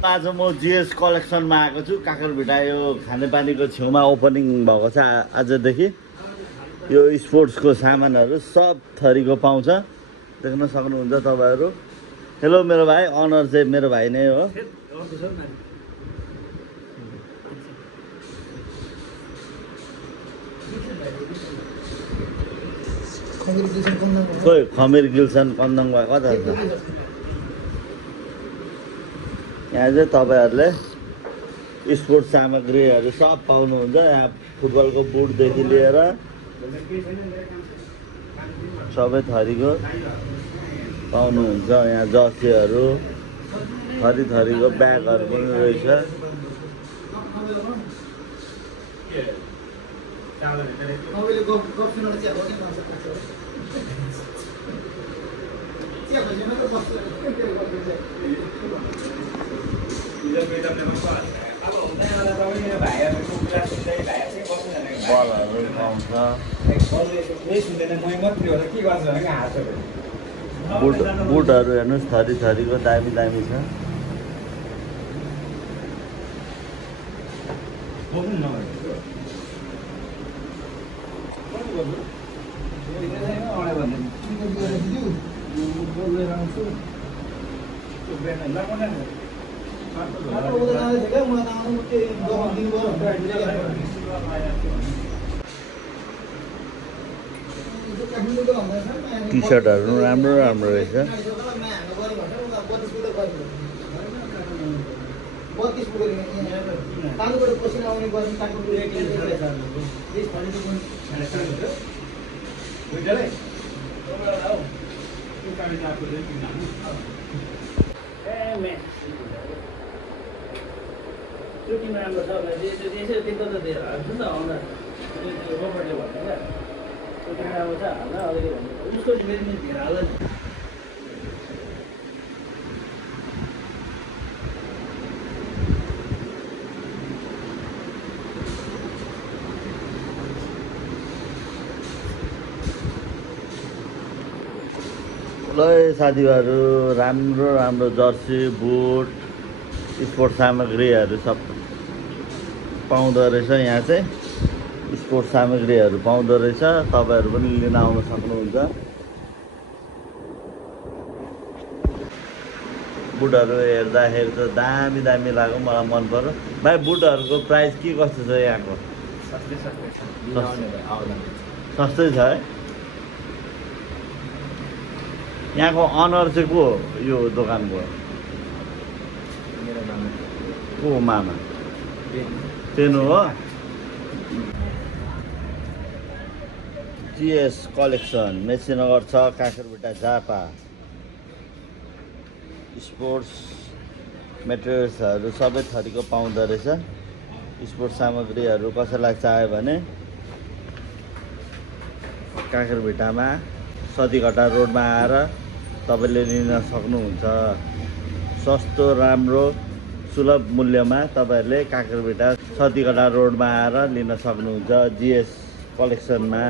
आज म जिएस कलेक्सनमा आएको छु। काकरभिटा यो खानेपानीको छेउमा ओपनिङ भएको छ आजदेखि। यो स्पोर्ट्सको सामानहरू सब थरीको पाउँछ, देख्न सक्नुहुन्छ तपाईँहरू। हेलो मेरो भाइ, अनर चाहिँ मेरो भाइ नै हो। खोइ खमिर गिल्सन कन्दङवा कता छ? यहाँ चाहिँ तपाईँहरूले स्पोर्ट्स सामग्रीहरू सब पाउनुहुन्छ। यहाँ फुटबलको बुटदेखि लिएर सबै थरीको पाउनुहुन्छ। यहाँ जर्सीहरू, थरीको ब्यागहरू पनि रहेछ। बलहरू पाउँछ। बुटहरू हेर्नुहोस्, थरीको दामी छ। टी सर्टहरू राम्रो रहेछ। ल साथीभाइहरू, राम्रो जर्सी, बुट, स्पोर्ट्स सामग्रीहरू सब पाउँदो रहेछ। यहाँ चाहिँ स्पोर्ट्स सामग्रीहरू पाउँदो रहेछ। तपाईँहरू पनि लिन आउन सक्नुहुन्छ। बुटहरू हेर्दाखेरि त दामी लाग्यो, मलाई मन पर्यो। भाइ बुटहरूको प्राइस के कस्तो छ यहाँको? सस्तै छ है। यहाँको अनर चाहिँ को हो यो दोकानको? को मामा? तेनु हो। जिएस कलेक्सन मेचीनगर छ, काकरभिटा झापा। स्पोर्ट्स मेटेरियल्सहरू सबै थरीको पाउँदो रहेछ। स्पोर्ट्स सामग्रीहरू कसैलाई चाह्यो भने काकरभिटामा सतीघटा रोडमा आएर तपाईँले लिन सक्नुहुन्छ। सस्तो, राम्रो, सुलभ मूल्यमा तपाईँहरूले काकरभिटा सतीघटा रोडमा आएर लिन सक्नुहुन्छ जिएस कलेक्सनमा।